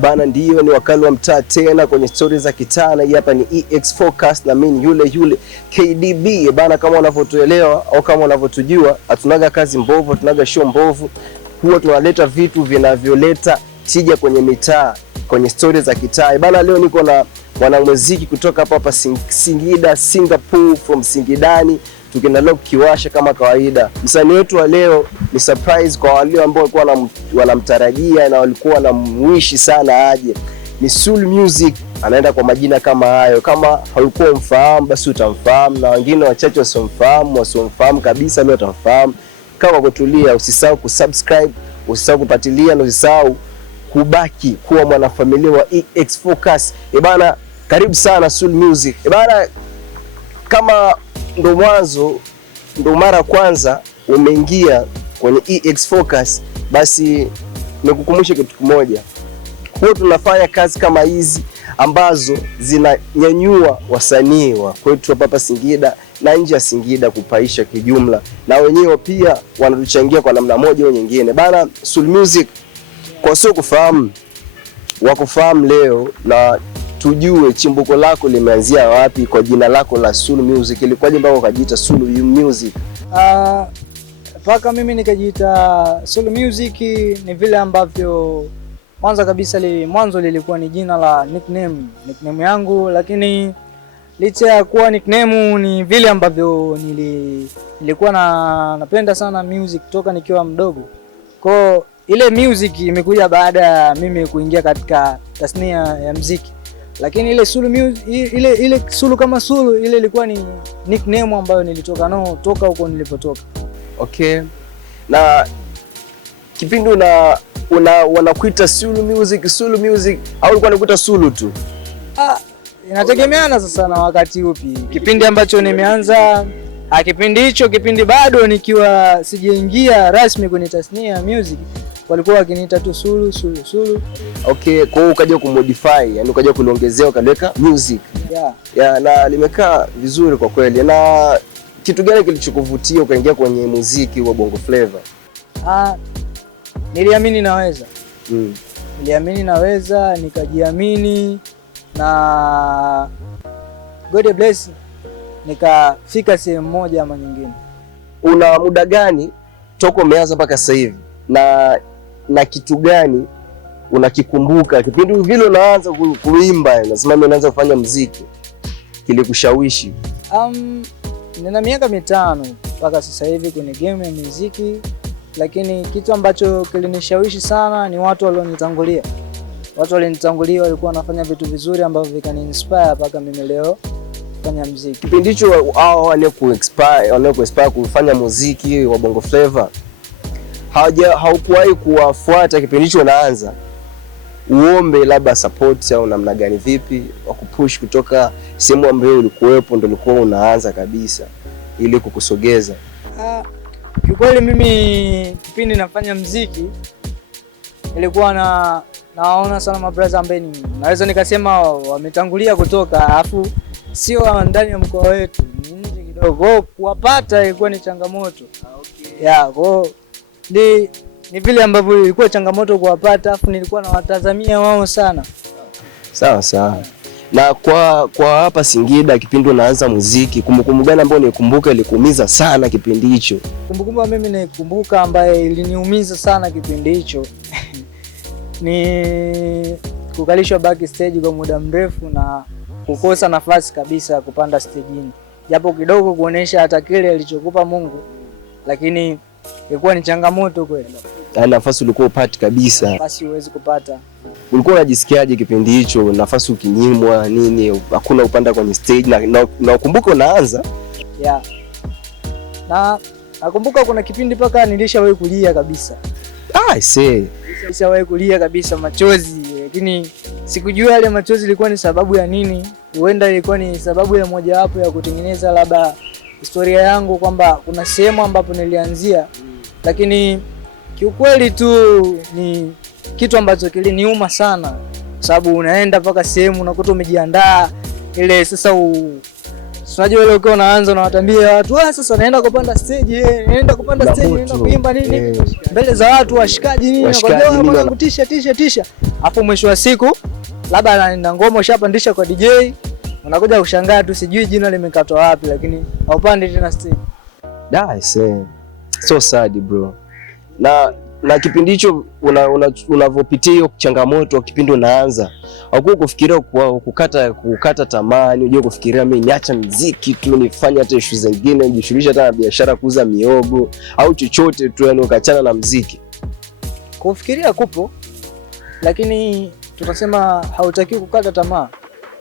Bana, ndio ni wakali wa mtaa tena kwenye stories za kitana. Hapa ni EX Focus na mimi yule KDB. Bana, kama unavyotuelewa au kama unavyotujua, hatunaga kazi mbovu, hatunaga show mbovu. Huwa tunaleta vitu vinavyoleta tija kwenye mitaa, kwenye stories za kitaa. Bana, leo niko na mwanamuziki kutoka hapa Singida, Singapore, from Singidani. Tukinalok kiwasha kama kawaida. Msanii wetu wa leo ni surprise kwa wale ambao walikuwa wanamtarajia na walikuwa wanamwishi sana aje. Ni Soul Music, anaenda kwa majina kama hayo. Kama haukuwa mfahamu basi utamfahamu, na wengine wachache wasiomfahamu kabisa leo utamfahamu. Kama kutulia, usisahau kusubscribe, usisahau kupatilia, na usisahau kubaki kuwa mwanafamilia wa EX Focus. Bana, karibu sana Soul Music. Bana, kama ndo mwanzo, ndo mara kwanza umeingia kwenye EX Focus, basi nikukumbushe kitu kimoja. Huwa tunafanya kazi kama hizi ambazo zinanyanyua wasanii wa kwetu hapa Singida na nje ya Singida kupaisha kijumla, na wenyewe pia wanatuchangia kwa namna moja au nyingine. Bana, Soul Music, kwa sio kufahamu wakufahamu leo, na tujue chimbuko lako limeanzia wapi kwa jina lako la Soul Music. Ilikuwaje mpaka ukajiita Soul Music? Paka mimi nikajiita Soul Music ni vile ambavyo mwanzo kabisa mwanzo lilikuwa ni jina la nickname yangu, lakini licha ya kuwa nickname ni vile ambavyo nilikuwa napenda sana music toka nikiwa mdogo. Kwa ile music imekuja baada ya mimi kuingia katika tasnia ya muziki. Lakini ile Soul Music, ile Soul kama Soul ile ilikuwa ni nickname ambayo nilitoka nao toka huko nilipotoka. Okay. Na kipindi wanakuita Soul Music au ulikuwa unakuita Soul tu? Inategemeana sasa na wakati upi. Kipindi ambacho nimeanza, kipindi bado nikiwa sijaingia rasmi kwenye tasnia ya music, walikuwa wakiniita tu Soul. Okay, kwa hiyo ukaja kumodify, yani ukaja kuliongezea ukaweka music. Yeah, na limekaa vizuri kwa kweli. Na kitu gani kilichokuvutia ukaingia kwenye muziki wa Bongo Flava? Niliamini naweza. Niliamini naweza, nikajiamini, na God bless nikafika sehemu moja ama nyingine. Una muda gani toko umeanza mpaka sasa hivi? Na kitu gani unakikumbuka kipindi vile unaanza kuimba, lazima unaanza kufanya muziki, kilikushawishi? Nina miaka 5 mpaka sasa hivi kwenye game ya muziki, lakini kitu ambacho kilinishawishi sana ni watu walionitangulia. Watu walinitangulia walikuwa wanafanya vitu vizuri ambavyo vikani inspire mpaka mimi leo kufanya muziki. Kipindi hicho hao wanaokuinspire kufanya muziki wa Bongo Flava, haukuwahi kuwafuata kipindi hicho unaanza, uombe labda support au namna gani, vipi wakupush kutoka sehemu ambayo ulikuwepo ndio ulikuwa unaanza kabisa ili kukusogeza? Kiukweli mimi kipindi nafanya muziki nilikuwa naona sana mabrother ambao naweza nikasema wametangulia kutoka, afu sio ndani ya mkoa wetu, ni nje kidogo. Kuwapata ilikuwa ni changamoto. Kwa ni vile ambavyo ilikuwa changamoto kuwapata, afu nilikuwa nawatazamia wao sana. Sawa. Na kwa hapa Singida kipindi unaanza muziki, kumbukumbu gani ambayo unikumbuka ilikuumiza sana kipindi hicho? Kumbukumbu mimi naikumbuka ambaye iliniumiza sana kipindi hicho ni kukalishwa backstage kwa muda mrefu na kukosa nafasi kabisa ya kupanda stageini. Japo kidogo kuonesha hata kile alichokupa Mungu, lakini ilikuwa ni changamoto kweli. Nafasi ulikuwa upati kabisa. Nafasi huwezi kupata. Ulikuwa unajisikiaje kipindi hicho, nafasi ukinyimwa nini, hakuna upanda kwenye stage na ukumbuka unaanza? Na nakumbuka kuna kipindi paka nilishawahi kulia kabisa. Nilishawahi kulia kabisa machozi, lakini sikujua yale machozi ilikuwa ni sababu ya nini. Huenda ilikuwa ni sababu ya mojawapo ya kutengeneza labda historia yangu, kwamba kuna sehemu ambapo nilianzia, lakini kiukweli tu ni kitu ambacho kiliniuma sana, kwa sababu unaenda mpaka sehemu unakuta umejiandaa ile sasa Unajua ile ukiwa unaanza unawatambia watu, sasa naenda kupanda stage, naenda kupanda stage, naenda kuimba nini mbele za watu washikaji nini, nakwambia mwanangu tisha. Hapo mwisho wa siku labda na ngoma ushapandisha kwa DJ, unakuja kushangaa tu sijui jina limekatwa wapi, lakini haupandi tena stage. So sad bro. Na kipindi hicho unavyopitia hiyo changamoto, kipindi unaanza haukuwa kufikiria kukata tamaa, unajua kufikiria mimi niacha muziki tu nifanye hata issue zingine, nijishughulishe hata na biashara, kuuza miogo au chochote tu, yani ukachana na muziki? Kufikiria kupo, lakini tunasema hautaki kukata tamaa,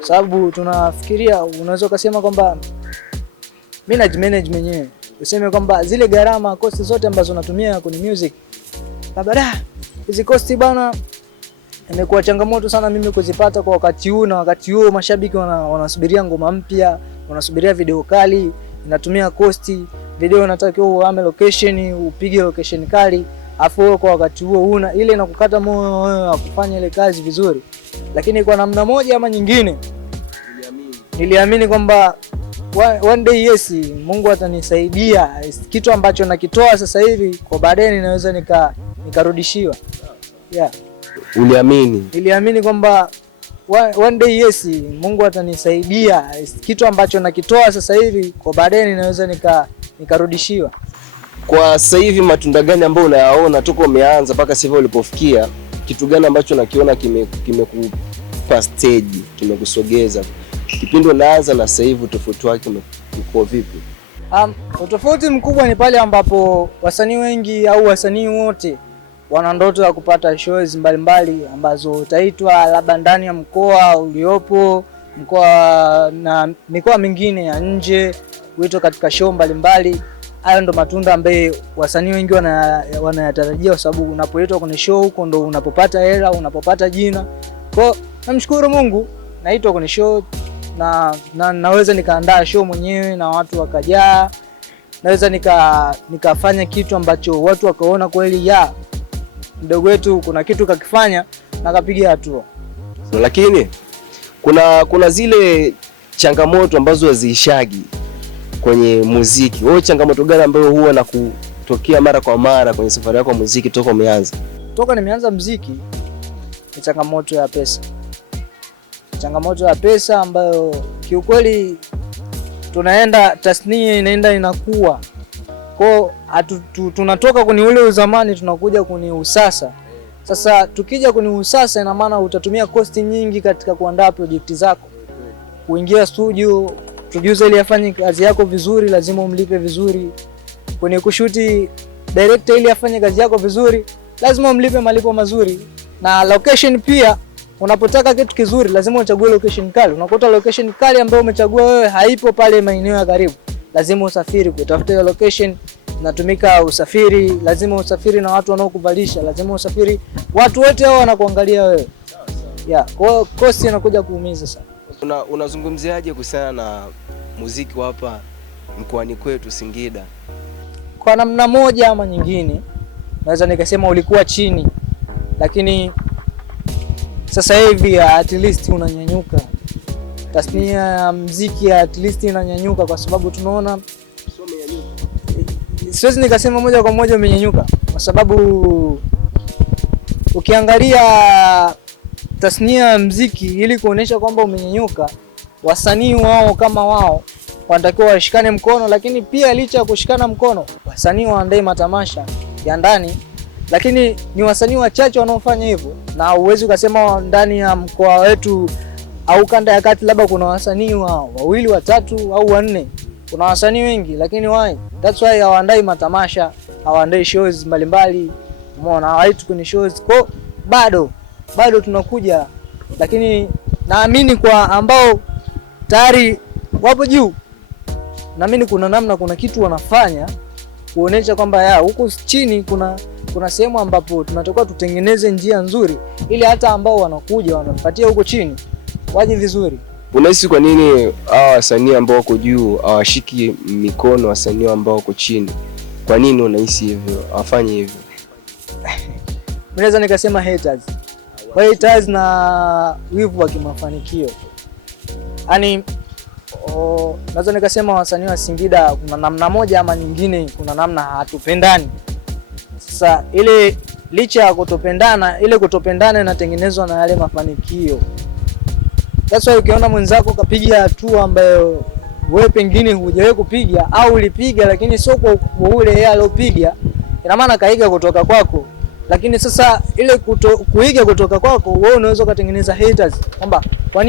sababu tunafikiria, unaweza kusema kwamba mimi najimanage mwenyewe, useme kwamba zile gharama cost zote ambazo natumia kwenye music labda hizi cost bana imekuwa changamoto sana mimi kuzipata kwa wakati huu, na wakati huo mashabiki wanasubiria ngoma mpya, wanasubiria video kali, inatumia cost. Video unatakiwa uame location, upige location kali, afu kwa wakati huo una ile inakukata moyo wa kufanya ile kazi vizuri. Lakini kwa namna moja ama nyingine niliamini kwamba one day yes, Mungu atanisaidia, kitu ambacho nakitoa sasa hivi kwa baadaye ninaweza nikarudishiwa. Uliamini? Niliamini kwamba one day yes, Mungu atanisaidia, kitu ambacho nakitoa sasa hivi kwa baadaye ninaweza nikarudishiwa. Kwa sasa hivi matunda gani ambayo unayaona toka umeanza mpaka sasa hivi ulipofikia? Kitu gani ambacho nakiona kimekupa stage, kimekusogeza? Kipindi unaanza na sasa hivi tofauti wake uko vipi? Utofauti mkubwa ni pale ambapo wasanii wengi au wasanii wote wana ndoto ya kupata shows mbalimbali ambazo utaitwa labda ndani ya mkoa uliopo, mkoa na mikoa mingine ya nje, uitwe katika show mbalimbali. Hayo ndo matunda ambayo wasanii wengi wanayatarajia, kwa sababu unapoitwa kwenye show huko ndo unapopata hela, unapopata jina. Kwa namshukuru Mungu naitwa kwenye show na naweza nikaandaa show mwenyewe na watu wakajaa. Naweza nikafanya kitu ambacho watu wakaona kweli mdogo wetu kuna kitu kakifanya na kapiga hatua. Lakini kuna zile changamoto ambazo haziishagi kwenye muziki. Wewe changamoto gani ambayo huwa na kutokea mara kwa mara kwenye safari yako ya muziki toka umeanza? Toka nimeanza muziki ni changamoto ya pesa. Changamoto ya pesa ambayo kiukweli tasnia inaenda inakuwa. Kwa tunatoka kwenye ule uzamani tunakuja kwenye usasa. Sasa tukija kwenye usasa, ina maana utatumia kosti nyingi katika kuandaa project zako. Kuingia studio, producer ili afanye kazi yako vizuri lazima umlipe vizuri. Kwenye kushuti, director ili afanye kazi yako vizuri lazima umlipe malipo mazuri. Na location pia, unapotaka kitu kizuri lazima uchague location kali. Unakuta location kali ambayo umechagua wewe haipo pale maeneo ya karibu, lazima usafiri kutafuta hiyo location. Natumika usafiri, lazima usafiri na watu wanaokuvalisha, lazima usafiri, watu wote hao wanakuangalia wewe. Kwa cost inakuja kuumiza sana. Unazungumziaje kuhusiana na muziki wa hapa mkoani kwetu Singida? Kwa namna moja ama nyingine naweza nikasema ulikuwa chini, lakini sasa hivi at least unanyanyuka. Tasnia ya muziki at least inanyanyuka, kwa sababu tunaona, siwezi nikasema moja kwa moja umenyanyuka, kwa sababu ukiangalia tasnia ya muziki ili kuonesha kwamba umenyanyuka, wasanii wao kama wao wanatakiwa washikane mkono. Lakini pia licha ya kushikana mkono, wasanii waandae matamasha ya ndani, lakini ni wasanii wachache wanaofanya hivyo. Na uwezi ukasema ndani ya mkoa wetu au kanda ya kati labda kuna wasanii wawili, watatu au wanne. Kuna wasanii wengi, lakini why? That's why hawaandai matamasha, hawaandai shows mbalimbali. Umeona, hawaitu kwenye shows. Kwa bado tunakuja, lakini naamini kwa ambao tayari wapo juu, naamini kuna kitu wanafanya kuonesha kwamba huko chini kuna sehemu ambapo tunatoka tutengeneze njia nzuri, ili hata ambao wanakuja wanapatia huko chini waje vizuri. Unahisi kwa nini hawa wasanii ambao wako juu hawashiki mikono wasanii ambao wako chini? Kwa nini unahisi hivyo? Hawafanye hivyo? Naweza nikasema haters na wivu wa kimafanikio. Yaani Naweza nikasema wasanii wa Singida kuna namna moja ama nyingine, kuna namna hatupendani. Sasa ile licha ya kutopendana, ile kutopendana inatengenezwa na yale mafanikio. That's why ukiona mwenzako kapiga hatua ambayo wewe pengine hujawahi kupiga, au ulipiga lakini sio kwa ule yeye aliopiga, ina maana kaiga kutoka kwako. Lakini sasa ile kuiga kutoka kwako, wewe unaweza kutengeneza haters kwamba kwa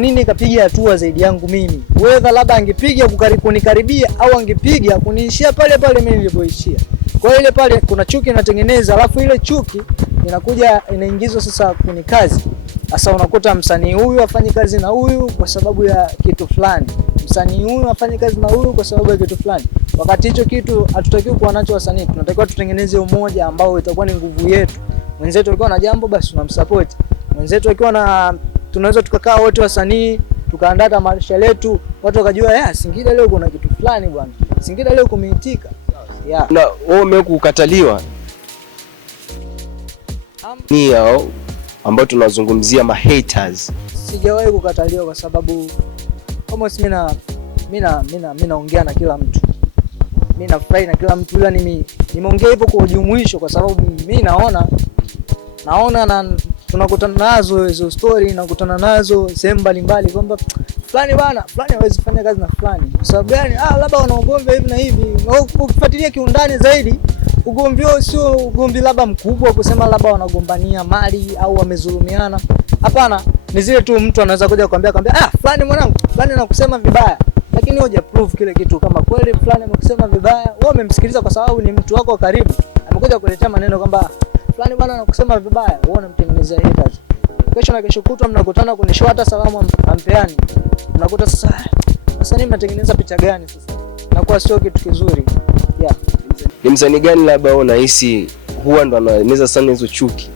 nini kapiga hatua zaidi yangu mimi? Wewe labda angepiga kunikaribia, au angepiga kuniishia pale pale mimi nilipoishia. Kwa hiyo ile pale kuna chuki inatengeneza, alafu ile chuki inakuja inaingizwa sasa kwenye kazi. Sasa unakuta msanii huyu afanye kazi na huyu kwa sababu ya kitu fulani. Msanii huyu afanye kazi na huyu kwa sababu ya kitu fulani. Wakati hicho kitu hatutakiwi kuwa nacho wasanii. Tunatakiwa tutengeneze umoja ambao itakuwa ni nguvu yetu. Mwenzetu alikuwa na jambo, basi tunamsupport. Mwenzetu akiwa na, tunaweza tukakaa wote wasanii, tukaandaa tamasha letu, watu wakajua Singida leo kuna kitu fulani bwana. Singida leo kumeitika. Yeah. Na wewe umekukataliwa? Ni hao ambao tunazungumzia ma haters. Sijawahi kukataliwa kwa sababu kama mimi naongea na kila mtu. Mimi nafurahi na kila mtu, ila nimeongea hivyo kwa ujumuisho kwa sababu mimi naona na tunakutana nazo hizo story, nakutana nazo sehemu mbalimbali kwamba fulani bana, fulani hawezi kufanya kazi na fulani. Kwa sababu gani? Labda wana ugomvi hivi na hivi. Ukifuatilia kiundani zaidi, ugomvi wao sio ugomvi labda mkubwa kusema labda wanagombania mali au wamezulumiana. Hapana, ni zile tu mtu anaweza kuja kukwambia fulani mwanangu, fulani anakusema vibaya. Lakini hoja proof kile kitu kama kweli fulani amekusema vibaya, wewe umemsikiliza kwa sababu ni mtu wako karibu. Amekuja kuletea maneno kwamba fulani bwana anakusema vibaya, wewe unamtengenezea haters. Kesho na kesho kutwa mnakutana kwenye show, hata salamu ampeani. Unakuta sasa nini mnatengeneza picha gani sasa? Inakuwa sio kitu kizuri. Yeah. Ni msanii gani labda wewe unahisi huwa ndo anaeneza sana hizo chuki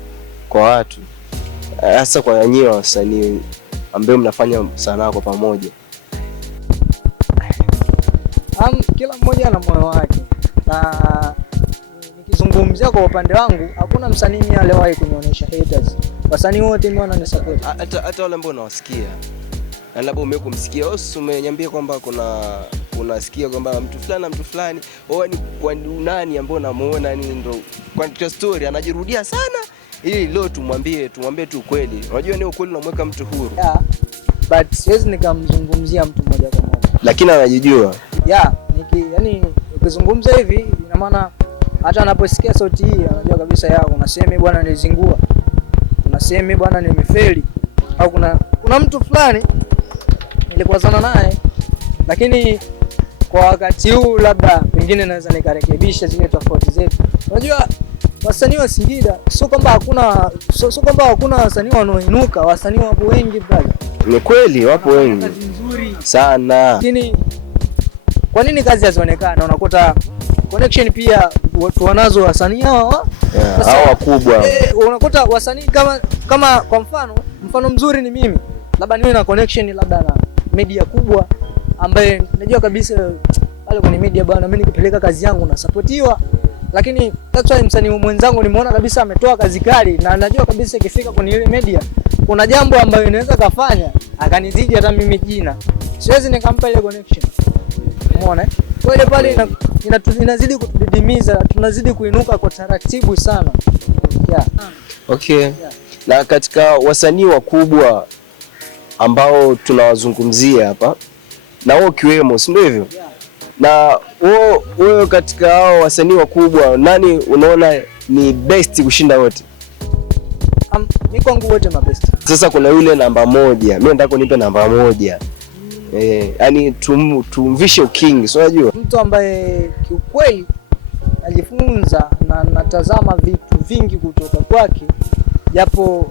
kwa watu? Hasa kwa nyinyi wasanii ambao mnafanya sanaa kwa pamoja. Kila mmoja ana moyo wake. Na nikizungumzia kwa upande wangu, hakuna msanii mimi aliyewahi kunionyesha haters. Wasanii wote mimi wananisupport. Hata wale ambao unawasikia. Na labda umekumsikia umeniambia kwamba unasikia kwamba mtu fulani ni kwa nani ambao unamuona ni ndo kwa story anajirudia sana, ili leo tumwambie tu kweli. Unajua ni ukweli unamweka mtu huru. Yeah. But siwezi nikamzungumzia mtu moja kwa moja. Lakini anajijua. Yeah, ukizungumza hivi ina maana hata anaposikia sauti hii anajua kabisa unasema bwana nilizingua. Unasema bwana nimefeli. Au kuna mtu fulani nilikuwazana naye, lakini kwa wakati huu labda pengine naweza nikarekebisha zile tofauti zetu. Unajua wasanii wa Singida sio kwamba hakuna wasanii wanaoinuka, wasanii wapo wengi brother. Ni kweli wapo wengi sana. Lakini kwa nini kazi hazionekana? Unakuta connection pia watu wanazo wasanii hao wakubwa. Unakuta wasanii kama kwa mfano mzuri ni mimi. Labda niwe na connection labda na media kubwa ambaye najua kabisa pale kwenye media bwana mimi nikipeleka kazi yangu na supportiwa. Lakini that's why msanii mwenzangu nimeona kabisa ametoa kazi kali na najua kabisa ikifika kwenye ile media kuna jambo ambayo inaweza kafanya akanizidi hata mimi jina. Siwezi nikampa ile connection. Umeona? Kwa ile pale inazidi kutudidimiza, tunazidi kuinuka kwa taratibu sana. Yeah. Okay. Yeah. Na katika wasanii wakubwa ambao tunawazungumzia hapa na wewe kiwemo, si ndio hivyo? Yeah. Na wewe katika hao wasanii wakubwa nani unaona ni best kushinda wote? Mimi kwangu wote mabest. Sasa kuna yule namba moja. Mimi nataka unipe namba moja. Yaani tumvishe uking, si unajua? Mtu ambaye kiukweli najifunza na natazama vitu vingi kutoka kwake, japo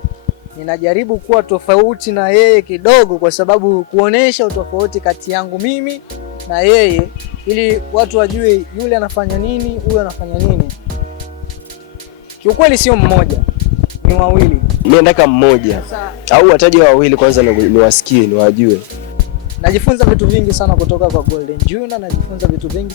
ninajaribu kuwa tofauti na yeye kidogo kwa sababu kuonesha utofauti kati yangu mimi na yeye ili watu wajue yule anafanya nini, huyu anafanya nini. Kiukweli sio mmoja, ni wawili. Mimi nataka mmoja. Au wataje wawili kwanza niwasikie, niwajue. Najifunza vitu vingi sana kutoka kwa Golden Junior, najifunza vitu vingi